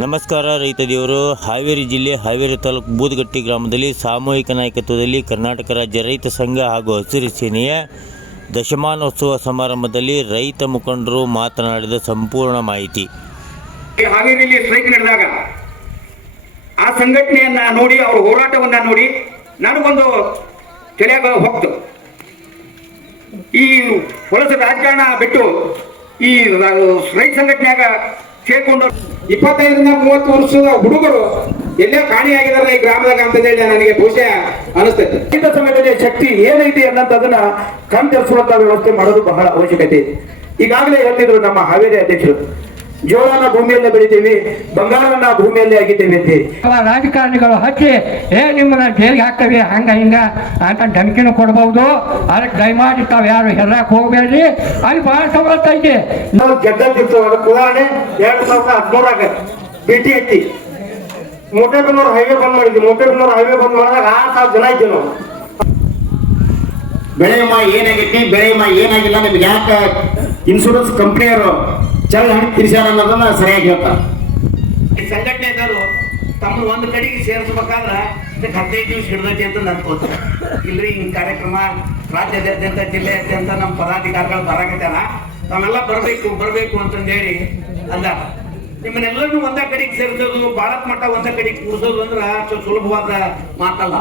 ನಮಸ್ಕಾರ ರೈತ ದೇವರು ಹಾವೇರಿ ಜಿಲ್ಲೆ ಹಾವೇರಿ ತಾಲೂಕು ಬೂದಗಟ್ಟಿ ಗ್ರಾಮದಲ್ಲಿ ಸಾಮೂಹಿಕ ನಾಯಕತ್ವದಲ್ಲಿ ಕರ್ನಾಟಕ ರಾಜ್ಯ ರೈತ ಸಂಘ ಹಾಗೂ ಹಸಿರು ಸೇನೆಯ ದಶಮಾನೋತ್ಸವ ಸಮಾರಂಭದಲ್ಲಿ ರೈತ ಮುಖಂಡರು ಮಾತನಾಡಿದ ಸಂಪೂರ್ಣ ಮಾಹಿತಿ. ಹಾವೇರಿಯಲ್ಲಿ ಸ್ಟ್ರೈಕ್ ನಡೆದಾಗ ಆ ಸಂಘಟನೆಯನ್ನ ನೋಡಿ, ಅವರ ಹೋರಾಟವನ್ನ ನೋಡಿ ನನಗೊಂದು ತಲೆಯಾಗ ಹೋಗ್ತು ಈ ಹೊಲಸ ರಾಜಕಾರಣ ಬಿಟ್ಟು ಈ ರೈತ ಸಂಘಟನೆಯಾಗ ಸೇರ್ಕೊಂಡು ಇಪ್ಪತ್ತೈದರಿಂದ ಮೂವತ್ತು ವರ್ಷದ ಹುಡುಗರು ಎಲ್ಲೇ ಕಾಣಿಯಾಗಿದ್ದಾರೆ ಈ ಗ್ರಾಮದಾಗ ಅಂತ ಹೇಳಿ ನನಗೆ ಬಹುಶಃ ಅನಿಸ್ತೈತೆ. ಇಂಥ ಸಮಯದಲ್ಲಿ ಶಕ್ತಿ ಏನೈತಿ ಅನ್ನೋದನ್ನ ಕಣ್ತರಿಸುವಂತ ವ್ಯವಸ್ಥೆ ಮಾಡೋದು ಬಹಳ ಅವಶ್ಯಕತೆ. ಇದೆ ಈಗಾಗಲೇ ಹೇಳ್ತಿದ್ರು ನಮ್ಮ ಹಾವೇರಿ ಅಧ್ಯಕ್ಷರು ಜೋಳನ ಭೂಮಿಯಲ್ಲಿ ಬೆಳಿತೀವಿ ಬಂಗಾರನ ಭೂಮಿಯಲ್ಲಿ ಆಗಿದ್ದೇವೆ ಅಂತ ರಾಜಕಾರಣಿಗಳು ಹಚ್ಚಿ ಏ ನಿಮ್ಮನ್ನ ಜೈಲಿಗೆ ಹಾಕ್ತವೆ ಹಂಗ ಹಿಂಗ ಅಂತ ಧಮಕಿನೂ ಕೊಡಬಹುದು ಅದಕ್ಕೆ ದಯಮಾಡಿ ತಾವು ಯಾರು ಹೆದರಕ್ ಹೋಗ್ಬೇಡ್ರಿ. ಅಲ್ಲಿ ಬಹಳ ಸವಲತ್ತು ಐತಿ. ನಾವು ಗೆದ್ದಿತ್ತು ಅದಕ್ಕೆ ಉದಾಹರಣೆ ಎರಡ್ ಸಾವಿರದ ಹದಿಮೂರಾಗ ಭೇಟಿ ಐತಿ. ಮೋಟೇಬೆನ್ನೂರು ಹೈವೇ ಬಂದ್ ಮಾಡಿದ್ವಿ. ಮೋಟೇಬೆನ್ನೂರು ಹೈವೇ ಬಂದ್ ಮಾಡಿದಾಗ ಆರು ಸಾವಿರ ಜನ ಇದ್ದೀವಿ ನಾವು. ಬೆಳೆಯಮ್ಮ ವಿಮಾ ಏನಾಗೈತಿ? ಬೆಳೆಯಮ್ಮ ಏನಾಗಿಲ್ಲ? ನಿಮ್ಗೆ ಯಾಕೆ ಇನ್ಶೂರೆನ್ಸ್ ಕಂಪ್ನಿಯವರು ಹಣಿ ತಿರ್ಸ್ಯಾರ ಅನ್ನೋದನ್ನ ಸರಿಯಾಗಿ ಹೇಳ್ತಾರೆ. ಈ ಸಂಘಟನೆದವರು ತಮ್ಮ ಒಂದು ಕಡೆಗೆ ಸೇರಿಸ್ಬೇಕಾದ್ರ ಇದಕ್ಕೆ ಹದಿನೈದು ದಿವಸ ಹಿಡ್ದೈತಿ ಅಂತ ನನ್ಕೋತಾರೆ ಇಲ್ರಿ ಹಿಂಗ್ ಕಾರ್ಯಕ್ರಮ ರಾಜ್ಯಾದ್ಯಂತ, ಜಿಲ್ಲೆಯಾದ್ಯಂತ ನಮ್ಮ ಪದಾಧಿಕಾರಿಗಳು ಬರಾಕತ್ತಾರ ತಾವೆಲ್ಲ ಬರಬೇಕು ಬರಬೇಕು ಅಂತಂದೇಳಿ ಅಲ್ಲ ನಿಮ್ಮನ್ನೆಲ್ಲರನ್ನೂ ಒಂದ ಕಡೆಗೆ ಸೇರಿಸೋದು ಭಾರತ ಮಟ್ಟ ಒಂದ ಕಡೆಗೆ ಕೂರಿಸೋದು ಅಂದ್ರ ಸುಲಭವಾದ ಮಾತಲ್ಲ.